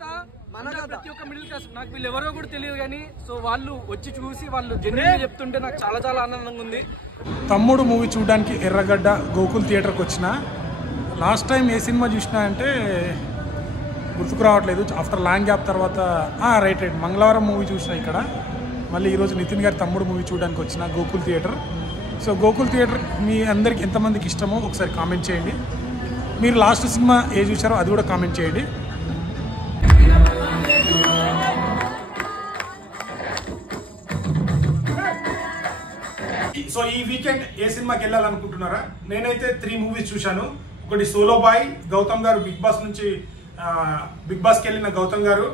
ప్రతి ఒక్క middle class నాకు వీళ్ళు ఎవరో కూడా తెలియదు కానీ సో వాళ్ళు వచ్చి చూసి వాళ్ళు జెన్యున్ చెప్తుంటే నాకు చాలా చాలా ఆనందంగా ఉంది. తమ్ముడు మూవీ చూడడానికి ఎర్రగడ్డ గోకుల్ థియేటర్కి వచ్చిన. లాస్ట్ టైం ఏ సినిమా చూసినా అంటే గుర్తుకు రావట్లేదు. ఆఫ్టర్ లాంగ్ గ్యాప్ తర్వాత రైట్ మంగళవారం మూవీ చూసిన ఇక్కడ. మళ్ళీ ఈరోజు నితిన్ గారి తమ్ముడు మూవీ చూడడానికి వచ్చిన Gokul theatre. So Gokul theatre మీ అందరికి ఎంతమందికి ఇష్టమో ఒకసారి కామెంట్ చేయండి. మీరు లాస్ట్ సినిమా ఏ చూసారో అది కూడా కామెంట్ చేయండి. సో ఈ వీకెండ్ ఏ సినిమాకి వెళ్ళాలనుకుంటున్నారా? నేనైతే 3 మూవీస్ చూశాను. ఒకటి సోలో బాయ్, గౌతమ్ గారు బిగ్ బాస్కి వెళ్ళిన గౌతమ్ గారు.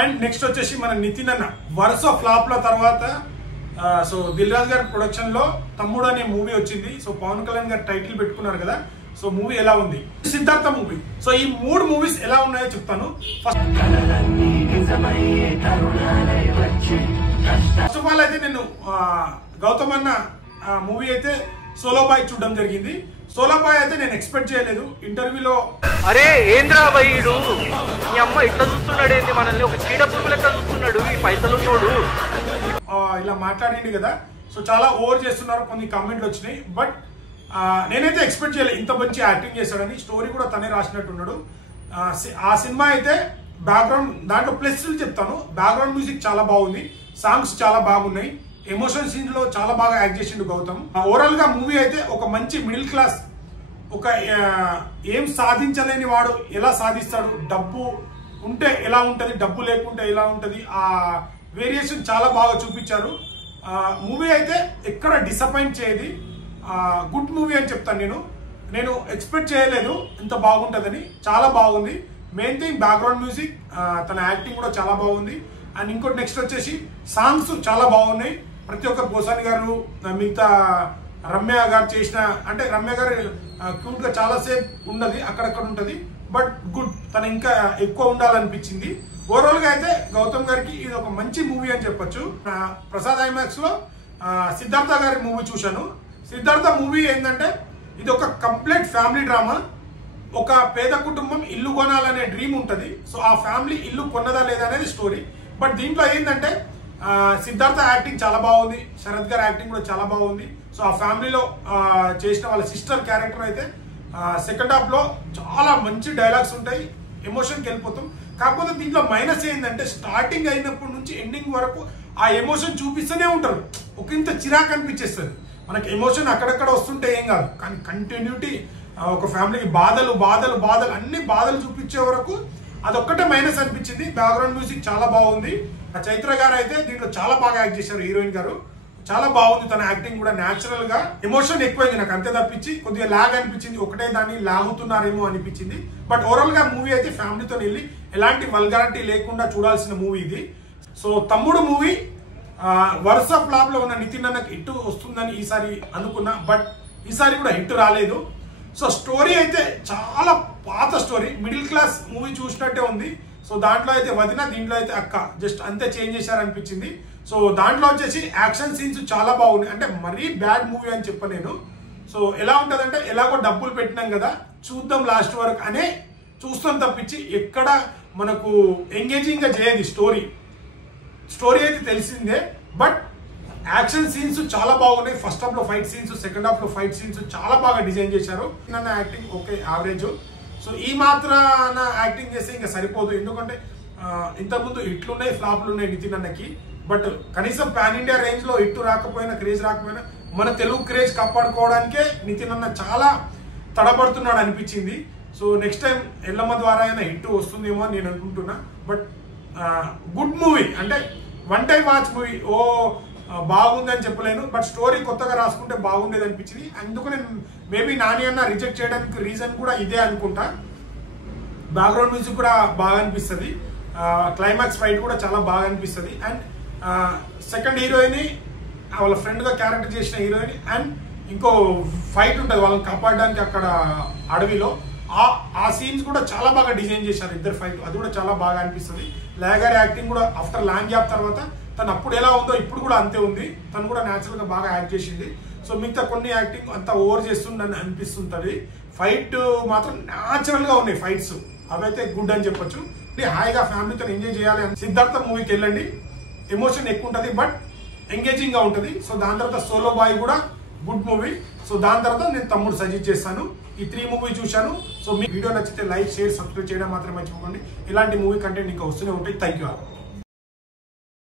అండ్ నెక్స్ట్ వచ్చేసి మన నితిన్ అన్న వరుస ఫ్లాప్ల తర్వాత సో దిల్ రాజు గారి ప్రొడక్షన్ లో తమ్ముడు అనే మూవీ వచ్చింది. సో పవన్ కళ్యాణ్ గారు టైటిల్ పెట్టుకున్నారు కదా. సో మూవీ ఎలా ఉంది? సిద్ధార్థ మూవీ. సో ఈ 3 మూవీస్ ఎలా ఉన్నాయో చెప్తాను. ఫస్ట్ ఆఫ్ ఆల్ అయితే నేను గౌతమ్ అన్న మూవీ అయితే సోలో బాయ్ చూడడం జరిగింది. సోలో బాయ్ అయితే నేను ఎక్స్పెక్ట్ చేయలేదు. ఇంటర్వ్యూలో అరే ఏంద్రా భయ్యుడు మీ అమ్మ ఇట్లా చూస్తున్నాడు ఏంటి మనల్ని ఒక చీడ పురుగు లెక్క చూస్తున్నాడు ఈ పైసలు చూడు ఇలా మాట్లాడింది కదా. సో చాలా ఓవర్ చేస్తున్నారు, కొన్ని కామెంట్లు వచ్చినాయి. బట్ నేనైతే ఎక్స్పెక్ట్ చేయలేదు ఇంత మంచి యాక్టింగ్ చేశాడని. స్టోరీ కూడా తనే రాసినట్టున్నాడు. ఆ సినిమా అయితే బ్యాక్గ్రౌండ్ దాంట్లో ప్లస్లు చెప్తాను. బ్యాక్గ్రౌండ్ మ్యూజిక్ చాలా బాగుంది, సాంగ్స్ చాలా బాగున్నాయి, ఎమోషన్ సీన్ లో చాలా బాగా యాక్ట్ చేసిండు గౌతమ్. ఓవరాల్ గా మూవీ అయితే ఒక మంచి మిడిల్ క్లాస్, ఒక ఏం సాధించలేని వాడు ఎలా సాధిస్తాడు, డబ్బు ఉంటే ఎలా ఉంటది, డబ్బు లేకుంటే ఎలా ఉంటది, ఆ వేరియేషన్ చాలా బాగా చూపించారు. మూవీ అయితే ఎక్కడ డిసప్పాయింట్ చేయది. గుడ్ మూవీ అని చెప్తాను. నేను ఎక్స్పెక్ట్ చేయలేదు ఇంత బాగుంటుందని. చాలా బాగుంది. మెయిన్ థింగ్ బ్యాక్గ్రౌండ్ మ్యూజిక్, తన యాక్టింగ్ కూడా చాలా బాగుంది. అండ్ ఇంకోటి నెక్స్ట్ వచ్చేసి సాంగ్స్ చాలా బాగున్నాయి. ప్రతి ఒక్క పోసాని గారు, మిగతా రమ్య గారు చేసిన, అంటే రమ్య గారు క్యూట్ గా చాలా సేపు ఉన్నది, అక్కడక్కడ ఉంటది. బట్ గుడ్, తన ఇంకా ఎక్కువ ఉండాలనిపించింది. ఓవరాల్ గా అయితే గౌతమ్ గారికి ఇది ఒక మంచి మూవీ అని చెప్పొచ్చు. ప్రసాద్ ఐమాక్స్ లో సిద్ధార్థ గారి మూవీ చూశాను. సిద్ధార్థ మూవీ ఏంటంటే ఇది ఒక కంప్లీట్ ఫ్యామిలీ డ్రామా. ఒక పేద కుటుంబం ఇల్లు కొనాలనే డ్రీమ్ ఉంటది. సో ఆ ఫ్యామిలీ ఇల్లు కొన్నదా లేదా అనేది స్టోరీ. బట్ దీంట్లో ఏంటంటే సిద్ధార్థ యాక్టింగ్ చాలా బాగుంది, శరత్ గారి యాక్టింగ్ కూడా చాలా బాగుంది. సో ఆ ఫ్యామిలీలో చేసిన వాళ్ళ సిస్టర్ క్యారెక్టర్ అయితే సెకండ్ హాఫ్ లో చాలా మంచి డైలాగ్స్ ఉంటాయి, ఎమోషన్కి వెళ్ళిపోతాం. కాకపోతే దీంట్లో మైనస్ ఏంటంటే స్టార్టింగ్ అయినప్పటి నుంచి ఎండింగ్ వరకు ఆ ఎమోషన్ చూపిస్తూనే ఉంటారు. ఒక ఇంత చిరాకు అనిపించేస్తుంది మనకి. ఎమోషన్ అక్కడక్కడ వస్తుంటే ఏం కాదు, కానీ కంటిన్యూటీ ఒక ఫ్యామిలీకి బాధలు బాధలు బాధలు అన్ని బాధలు చూపించే వరకు అదొక్కటే మైనస్ అనిపించింది. బ్యాక్గ్రౌండ్ మ్యూజిక్ చాలా బాగుంది. చైత్ర గారు అయితే దీంట్లో చాలా బాగా యాక్ట్ చేశారు. హీరోయిన్ గారు చాలా బాగుంది. తన యాక్టింగ్ కూడా న్యాచురల్ గా, ఎమోషన్ ఎక్కువైంది నాకు అంతే తప్పించి కొద్దిగా లాగ్ అనిపించింది, ఒకటే దాన్ని లాగుతున్నారేమో అనిపించింది. బట్ ఓవరాల్ గా మూవీ అయితే ఫ్యామిలీతో వెళ్ళి ఎలాంటి వల్గారిటీ లేకుండా చూడాల్సిన మూవీ ఇది. సో తమ్ముడు మూవీ వరుస ఫ్లాప్ లో ఉన్న నితిన్ అన్నకి హిట్ వస్తుందని ఈసారి అనుకున్నా. బట్ ఈసారి కూడా హిట్ రాలేదు. సో స్టోరీ అయితే చాలా పాత స్టోరీ, మిడిల్ క్లాస్ మూవీ చూసినట్టే ఉంది. సో దాంట్లో అయితే వదిన, దీంట్లో అయితే అక్క, జస్ట్ అంతే చేంజ్ చేశారనిపించింది. సో దాంట్లో వచ్చేసి యాక్షన్ సీన్స్ చాలా బాగున్నాయి. అంటే మరీ బ్యాడ్ మూవీ అని చెప్ప నేను. సో ఎలా ఉంటదంటే ఎలాగో డబ్బులు పెట్టినాం కదా చూద్దాం లాస్ట్ వరకు అనే చూస్తాం తప్పించి ఎక్కడ మనకు ఎంగేజింగ్ గా చేయదు స్టోరీ అయితే తెలిసిందే. బట్ యాక్షన్ సీన్స్ చాలా బాగున్నాయి. ఫస్ట్ హాఫ్ లో ఫైట్ సీన్స్, సెకండ్ హాఫ్ లో ఫైట్ సీన్స్ చాలా బాగా డిజైన్ చేశారు. నన్న యాక్టింగ్ ఓకే యావరేజ్. సో ఈ మాత్రాన యాక్టింగ్ చేస్తే ఇంకా సరిపోదు. ఎందుకంటే ఇంతకుముందు ఇట్లున్నాయి, ఫ్లాప్లు ఉన్నాయి నితిన్ అన్నకి. బట్ కనీసం పాన్ ఇండియా రేంజ్ లో హిట్ రాకపోయినా, క్రేజ్ రాకపోయినా మన తెలుగు క్రేజ్ కాపాడుకోవడానికే నితిన్ అన్న చాలా తడబడుతున్నాడు అనిపించింది. సో నెక్స్ట్ టైం ఎల్లమ్మ ద్వారా అయినా హిట్ వస్తుందేమో అని నేను అనుకుంటున్నా. బట్ గుడ్ మూవీ, అంటే వన్ టైం వాచ్ మూవీ. బాగుంది అని చెప్పలేను, బట్ స్టోరీ కొత్తగా రాసుకుంటే బాగుండేది అనిపించింది. అందుకు నేను మేబీ నాని అన్న రిజెక్ట్ చేయడానికి రీజన్ కూడా ఇదే అనుకుంటా. బ్యాక్గ్రౌండ్ మ్యూజిక్ కూడా బాగా అనిపిస్తుంది, క్లైమాక్స్ ఫైట్ కూడా చాలా బాగా అనిపిస్తుంది. అండ్ సెకండ్ హీరోయిన్ వాళ్ళ ఫ్రెండ్ గా క్యారెక్టర్ చేసిన హీరోయిన్, అండ్ ఇంకో ఫైట్ ఉంటుంది వాళ్ళని కాపాడడానికి అక్కడ అడవిలో. ఆ సీన్స్ కూడా చాలా బాగా డిజైన్ చేశారు ఇద్దరు ఫైట్, అది కూడా చాలా బాగా అనిపిస్తుంది. లేగారి యాక్టింగ్ కూడా ఆఫ్టర్ లాంగ్ గ్యాప్ తర్వాత తను అప్పుడు ఎలా ఉందో ఇప్పుడు కూడా అంతే ఉంది. తను కూడా న్యాచురల్ గా బాగా యాక్ట్ చేసింది. సో మిగతా కొన్ని యాక్టింగ్ అంతా ఓవర్ చేస్తుందని అనిపిస్తుంటది. ఫైట్ మాత్రం న్యాచురల్ గా ఉన్నాయి ఫైట్స్. అవైతే గుడ్ అని చెప్పొచ్చు. హాయిగా ఫ్యామిలీతో ఎంజాయ్ చేయాలి అని సిద్ధార్థ మూవీకి వెళ్ళండి. ఎమోషన్ ఎక్కువ ఉంటుంది బట్ ఎంగేజింగ్ గా ఉంటుంది. సో దాని తర్వాత సోలో బాయ్ కూడా గుడ్ మూవీ. సో దాని తర్వాత నేను తమ్ముడు సజెస్ట్ చేస్తాను. ఈ 3 మూవీ చూశాను. సో మీ వీడియో నచ్చితే లైక్, షేర్, సబ్స్క్రైబ్ చేయడం మాత్రం మర్చిపోకండి. ఇలాంటి మూవీ కంటెంట్ ఇంకా వస్తూనే ఉంటాయి. Thank you.